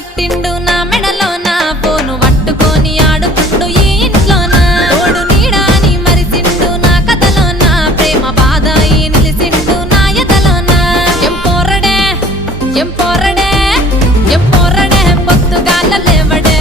కట్టిండు నా మెడలో నా ఫోను పట్టుకొని ఆడుతుండు ఈ ఇంట్లోన తోడు నీడాని మరిసిండు నా కథలోన ప్రేమ బాధ ఈ నిలిసిండు నా ఎదలోన ఎం పోరడే పొత్తుగాల లేవడే